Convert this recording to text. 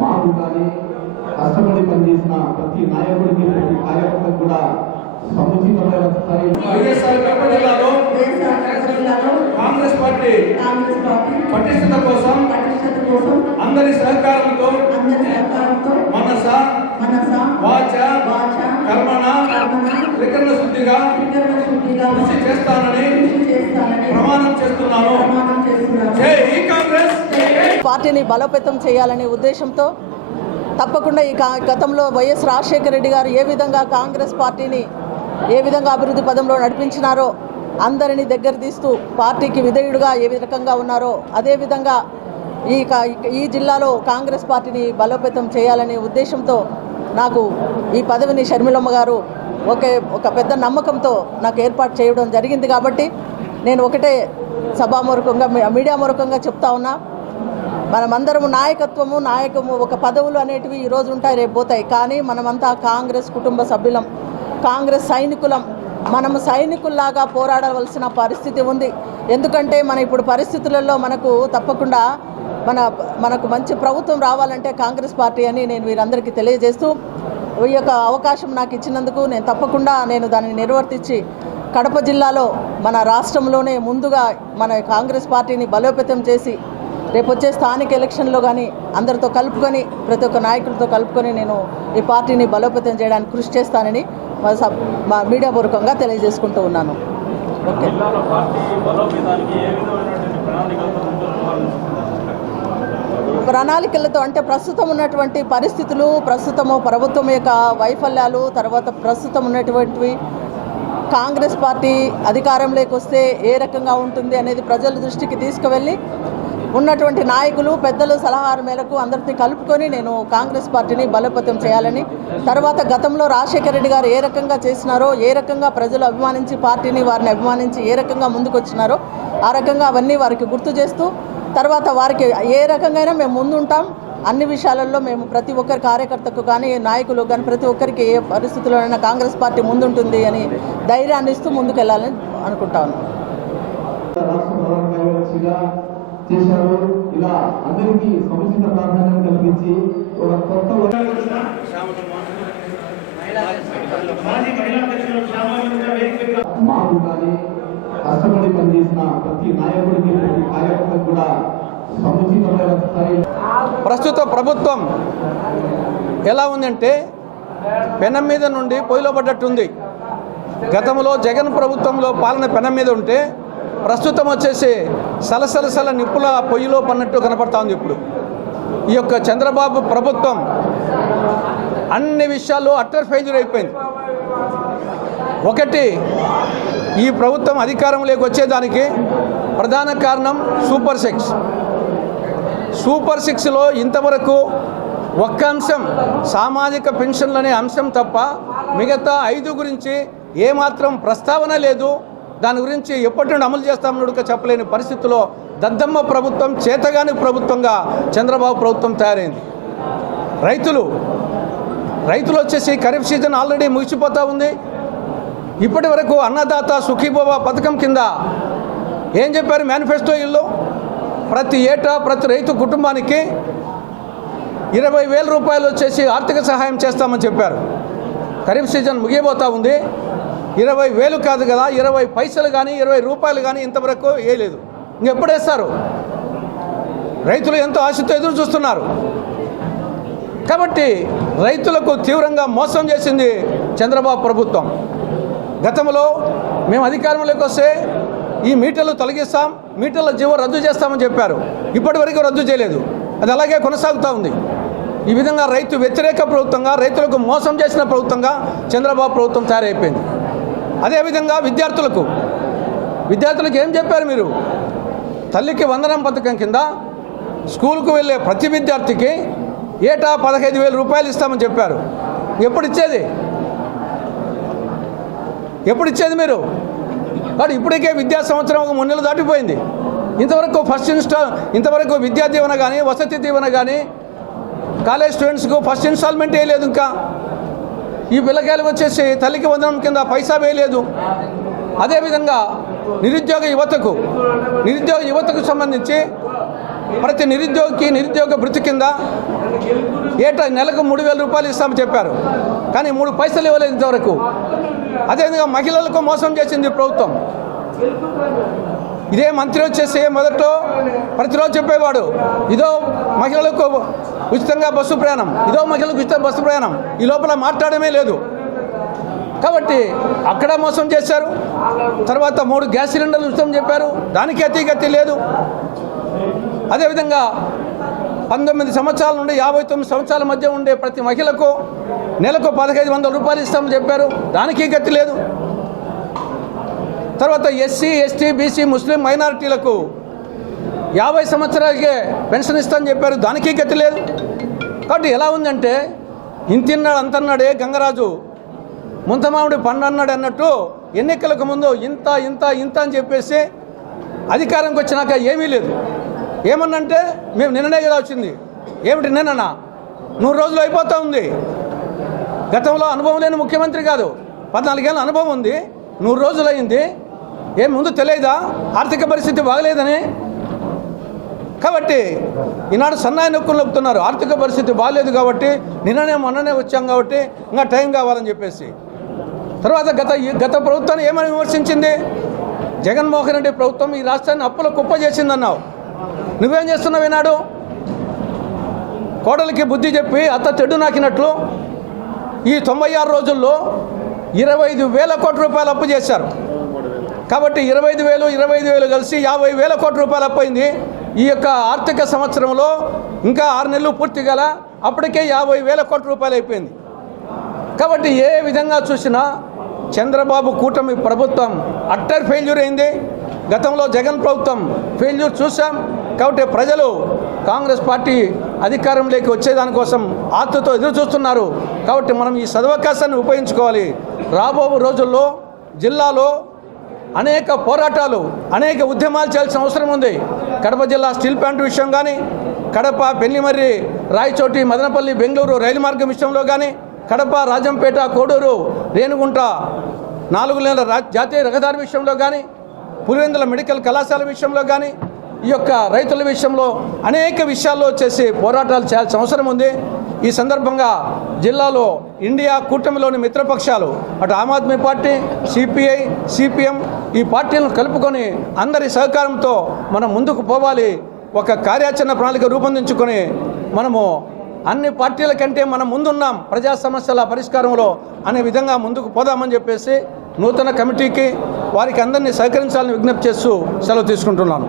మాకు కానీ కష్టపడి పనిచేసిన ప్రతి నాయకుడికి ప్రతి కార్యకర్తకు కూడా సముచితమైన కాంగ్రెస్ పార్టీ కాంగ్రెస్ పార్టీ పటిష్టత కోసం అందరి సహకారంతో అందరి సహకారంతో మనస మనస వాచ వాచ కర్మణ కర్మణ త్రికరణ శుద్ధిగా త్రికరణ శుద్ధిగా కృషి చేస్తానని ప్రమాణం చేస్తున్నాను. జై కాంగ్రెస్. పార్టీని బలోపేతం చేయాలనే ఉద్దేశంతో తప్పకుండా ఈ గతంలో వైఎస్ రాజశేఖర రెడ్డి గారు ఏ విధంగా కాంగ్రెస్ పార్టీని ఏ విధంగా అభివృద్ధి పదంలో నడిపించినారో అందరినీ దగ్గర తీస్తూ పార్టీకి విధేయుడుగా ఏ రకంగా ఉన్నారో అదేవిధంగా ఈ ఈ జిల్లాలో కాంగ్రెస్ పార్టీని బలోపేతం చేయాలనే ఉద్దేశంతో నాకు ఈ పదవిని షర్మిలమ్మ గారు ఒకే ఒక పెద్ద నమ్మకంతో నాకు ఏర్పాటు చేయడం జరిగింది కాబట్టి నేను ఒకటే సభామూర్ఖంగా మీ- మీడియా మూర్ఖంగా చెప్తా ఉన్నా. మనమందరము నాయకత్వము నాయకము ఒక పదవులు అనేటివి ఈరోజు ఉంటాయి రేపు పోతాయి. కానీ మనమంతా కాంగ్రెస్ కుటుంబ సభ్యులం కాంగ్రెస్ సైనికులం. మనము సైనికుల్లాగా పోరాడవలసిన పరిస్థితి ఉంది. ఎందుకంటే మన ఇప్పుడు పరిస్థితులలో మనకు తప్పకుండా మన మనకు మంచి ప్రభుత్వం రావాలంటే కాంగ్రెస్ పార్టీ అని నేను వీరందరికీ తెలియజేస్తూ ఈ యొక్క అవకాశం నాకు ఇచ్చినందుకు నేను తప్పకుండా నేను దానిని నిర్వర్తించి కడప జిల్లాలో మన రాష్ట్రంలోనే ముందుగా మన కాంగ్రెస్ పార్టీని బలోపేతం చేసి రేపు వచ్చే స్థానిక ఎలక్షన్లో కానీ అందరితో కలుపుకొని ప్రతి ఒక్క నాయకులతో కలుపుకొని నేను ఈ పార్టీని బలోపేతం చేయడానికి కృషి చేస్తానని మా సబ్ మా మీడియా పూర్వకంగా తెలియజేసుకుంటూ ఉన్నాను. ఓకే. ప్రణాళికలతో అంటే ప్రస్తుతం ఉన్నటువంటి పరిస్థితులు ప్రస్తుతము ప్రభుత్వం యొక్క వైఫల్యాలు తర్వాత ప్రస్తుతం ఉన్నటువంటివి కాంగ్రెస్ పార్టీ అధికారంలోకి వస్తే ఏ రకంగా ఉంటుంది అనేది ప్రజల దృష్టికి తీసుకువెళ్ళి ఉన్నటువంటి నాయకులు పెద్దలు సలహాల మేరకు అందరినీ కలుపుకొని నేను కాంగ్రెస్ పార్టీని బలోపేతం చేయాలని తర్వాత గతంలో రాజశేఖర రెడ్డి గారు ఏ రకంగా చేసినారో ఏ రకంగా ప్రజలు అభిమానించి పార్టీని వారిని అభిమానించి ఏ రకంగా ముందుకొచ్చినారో ఆ రకంగా అవన్నీ వారికి గుర్తు చేస్తూ తర్వాత వారికి ఏ రకంగా మేము ముందుంటాం. అన్ని విషయాలలో మేము ప్రతి ఒక్కరి కార్యకర్తకు కానీ నాయకులు కానీ ప్రతి ఒక్కరికి ఏ పరిస్థితుల్లోనైనా కాంగ్రెస్ పార్టీ ముందుంటుంది అని ధైర్యాన్ని ఇస్తూ ముందుకెళ్ళాలని అనుకుంటా చేశారు ఇలా అందరికీ సముచిత ప్రాధాన్యం కల్పించి ఒక కొత్త మాకు కానీ కష్టపడి పనిచేసిన ప్రతి నాయకుడికి ప్రతి కార్యకర్తకు కూడా సముచితమైన స్థాయి ప్రస్తుత ప్రభుత్వం ఎలా ఉందంటే పెనం మీద నుండి పొయ్యిలో పడ్డట్టుంది. గతంలో జగన్ ప్రభుత్వంలో పాలన పెనం మీద ఉంటే ప్రస్తుతం వచ్చేసి సలసలసల నిప్పుల పొయ్యిలో పన్నట్టు కనపడతా ఉంది ఇప్పుడు. ఈ యొక్క చంద్రబాబు ప్రభుత్వం అన్ని విషయాల్లో అట్టర్ ఫెయిల్యూర్ అయిపోయింది. ఒకటి ఈ ప్రభుత్వం అధికారంలోకి వచ్చేదానికి ప్రధాన కారణం సూపర్ సిక్స్. సూపర్ సిక్స్లో ఇంతవరకు ఒక్క అంశం సామాజిక పెన్షన్లు అనే అంశం తప్ప మిగతా ఐదు గురించి ఏమాత్రం ప్రస్తావన లేదు. దాని గురించి ఎప్పటి నుండి అమలు చేస్తామని చెప్పలేని పరిస్థితిలో దద్దమ్మ ప్రభుత్వం చేతగాని ప్రభుత్వంగా చంద్రబాబు ప్రభుత్వం తయారైంది. రైతులు రైతులు వచ్చేసి ఖరీఫ్ సీజన్ ఆల్రెడీ ముగిసిపోతూ ఉంది. ఇప్పటి వరకు అన్నదాత సుఖీభవ పథకం కింద ఏం చెప్పారు మేనిఫెస్టో ఇల్లు? ప్రతి ఏటా ప్రతి రైతు కుటుంబానికి ఇరవై వేల రూపాయలు వచ్చేసి ఆర్థిక సహాయం చేస్తామని చెప్పారు. ఖరీఫ్ సీజన్ ముగియబోతా ఉంది. ఇరవై వేలు కాదు కదా ఇరవై పైసలు కానీ ఇరవై రూపాయలు కానీ ఇంతవరకు వేయలేదు ఇంకెప్పుడు వేస్తారు? రైతులు ఎంతో ఆశతో ఎదురు చూస్తున్నారు. కాబట్టి రైతులకు తీవ్రంగా మోసం చేసింది చంద్రబాబు ప్రభుత్వం. గతంలో మేము అధికారంలోకి వస్తే ఈ మీటర్లు తొలగిస్తాం మీటర్ల జీవో రద్దు చేస్తామని చెప్పారు. ఇప్పటి వరకు రద్దు చేయలేదు. అది అలాగే కొనసాగుతూ ఉంది. ఈ విధంగా రైతు వ్యతిరేక ప్రభుత్వంగా రైతులకు మోసం చేసిన ప్రభుత్వంగా చంద్రబాబు ప్రభుత్వం తయారైపోయింది. అదేవిధంగా విద్యార్థులకు విద్యార్థులకు ఏం చెప్పారు మీరు? తల్లికి వందనం పథకం కింద స్కూల్కు వెళ్ళే ప్రతి విద్యార్థికి ఏటా పదహైదు వేల రూపాయలు ఇస్తామని చెప్పారు. ఎప్పుడు ఇచ్చేది? ఎప్పుడు ఇచ్చేది మీరు? వాడు ఇప్పటికే విద్యా సంవత్సరం ఒక మూడు నెలలు దాటిపోయింది. ఇంతవరకు ఫస్ట్ ఇన్స్టా ఇంతవరకు విద్యా దీవెన కానీ వసతి దీవెన కానీ కాలేజ్ స్టూడెంట్స్కు ఫస్ట్ ఇన్స్టాల్మెంట్ వేయలేదు ఇంకా. ఈ పిల్లకాయలు వచ్చేసి తల్లికి వందనం కింద పైసా వేయలేదు. అదేవిధంగా నిరుద్యోగ యువతకు నిరుద్యోగ యువతకు సంబంధించి ప్రతి నిరుద్యోగికి నిరుద్యోగ భృతి కింద ఏటా నెలకు మూడు వేల రూపాయలు ఇస్తామని చెప్పారు. కానీ మూడు పైసలు ఇవ్వలేదు ఇంతవరకు. అదేవిధంగా మహిళలకు మోసం చేసింది ప్రభుత్వం. ఇదే మంత్రి వచ్చేసి మొదట ప్రతిరోజు చెప్పేవాడు ఇదో మహిళలకు ఉచితంగా బస్సు ప్రయాణం ఇదో మహిళలకు ఉచిత బస్సు ప్రయాణం ఈ లోపల మాట్లాడమే లేదు. కాబట్టి అక్కడ మోసం చేశారు తర్వాత మూడు గ్యాస్ సిలిండర్లు ఉచితం చెప్పారు దానికి అతిగతి లేదు. అదేవిధంగా పంతొమ్మిది సంవత్సరాల నుండి యాభై తొమ్మిది సంవత్సరాల మధ్య ఉండే ప్రతి మహిళకు నెలకు పదహైదు వందల రూపాయలు ఇస్తామని చెప్పారు. దానికి గతి లేదు. తర్వాత ఎస్సీ ఎస్టీ బీసీ ముస్లిం మైనారిటీలకు యాభై సంవత్సరాలకే పెన్షన్ ఇస్తామని చెప్పారు. దానికి గతి లేదు. కాబట్టి ఎలా ఉందంటే ఇంతిన్నాడు అంతన్నాడే గంగరాజు ముంతమామిడి పండు అన్నాడు అన్నట్టు ఎన్నికలకు ముందు ఇంత ఇంత ఇంత అని చెప్పేసి అధికారంకి వచ్చినాక ఏమీ లేదు. ఏమన్నంటే మేము నిన్ననే కదా వచ్చింది. ఏమిటి నిన్ననా? నూరు రోజులు అయిపోతూ ఉంది. గతంలో అనుభవం లేని ముఖ్యమంత్రి కాదు. పద్నాలుగేళ్ళ అనుభవం ఉంది. నూరు రోజులు అయింది ఏం ముందు తెలియదా? ఆర్థిక పరిస్థితి బాగలేదని? కాబట్టి ఈనాడు సన్నాయి నొక్కులు నొక్కుతున్నారు. ఆర్థిక పరిస్థితి బాగాలేదు కాబట్టి నిన్ననే మొన్ననే వచ్చాం కాబట్టి ఇంకా టైం కావాలని చెప్పేసి. తర్వాత గత ఈ గత ప్రభుత్వాన్ని ఏమని విమర్శించింది? జగన్మోహన్ రెడ్డి ప్రభుత్వం ఈ రాష్ట్రాన్ని అప్పుల కుప్ప చేసిందన్నావు. నువ్వేం చేస్తున్నావు ఈనాడు? కోడలికి బుద్ధి చెప్పి అత్త తెడ్డు నాకినట్లు ఈ తొంభై ఆరు రోజుల్లో ఇరవై ఐదు వేల కోట్ల రూపాయలు అప్పు చేశారు. కాబట్టి ఇరవై ఐదు వేలు ఇరవై ఐదు వేలు కలిసి యాభై వేల కోట్ల రూపాయలు అప్పయింది. ఈ యొక్క ఆర్థిక సంవత్సరంలో ఇంకా ఆరు నెలలు పూర్తి గల అప్పటికే యాభై వేల కోట్ల రూపాయలు అయిపోయింది. కాబట్టి ఏ విధంగా చూసినా చంద్రబాబు కూటమి ప్రభుత్వం అట్టర్ ఫెయిల్యూర్ అయింది. గతంలో జగన్ ప్రభుత్వం ఫెయిల్యూర్ చూసాం కాబట్టి ప్రజలు కాంగ్రెస్ పార్టీ అధికారంలోకి వచ్చేదానికోసం ఆతృతో ఎదురు చూస్తున్నారు కాబట్టి మనం ఈ సదవకాశాన్ని ఉపయోగించుకోవాలి. రాబో రోజుల్లో జిల్లాలో అనేక పోరాటాలు అనేక ఉద్యమాలు చేయాల్సిన అవసరం ఉంది. కడప జిల్లా స్టీల్ ప్లాంట్ విషయం కానీ కడప పెళ్ళిమర్రి రాయచోటి మదనపల్లి బెంగళూరు రైలు మార్గం విషయంలో కానీ కడప రాజంపేట కోడూరు రేణుగుంట నాలుగు నెలల జాతీయ రహదారి విషయంలో కానీ పులివెందుల మెడికల్ కళాశాల విషయంలో కానీ ఈ యొక్క రైతుల విషయంలో అనేక విషయాల్లో చేసి పోరాటాలు చేయాల్సిన అవసరం ఉంది. ఈ సందర్భంగా జిల్లాలో ఇండియా కూటమిలోని మిత్రపక్షాలు అటు Aam Aadmi party CPI CPM ఈ పార్టీలను కలుపుకొని అందరి సహకారంతో మనం ముందుకు పోవాలి. ఒక కార్యాచరణ ప్రణాళిక రూపొందించుకొని మనము అన్ని పార్టీల కంటే మనం ముందున్నాం. ప్రజా సమస్యల పరిష్కారంలో అనే విధంగా ముందుకు పోదామని చెప్పేసి నూతన కమిటీకి వారికి అందరినీ సహకరించాలని విజ్ఞప్తి చేస్తూ సెలవు తీసుకుంటున్నాను.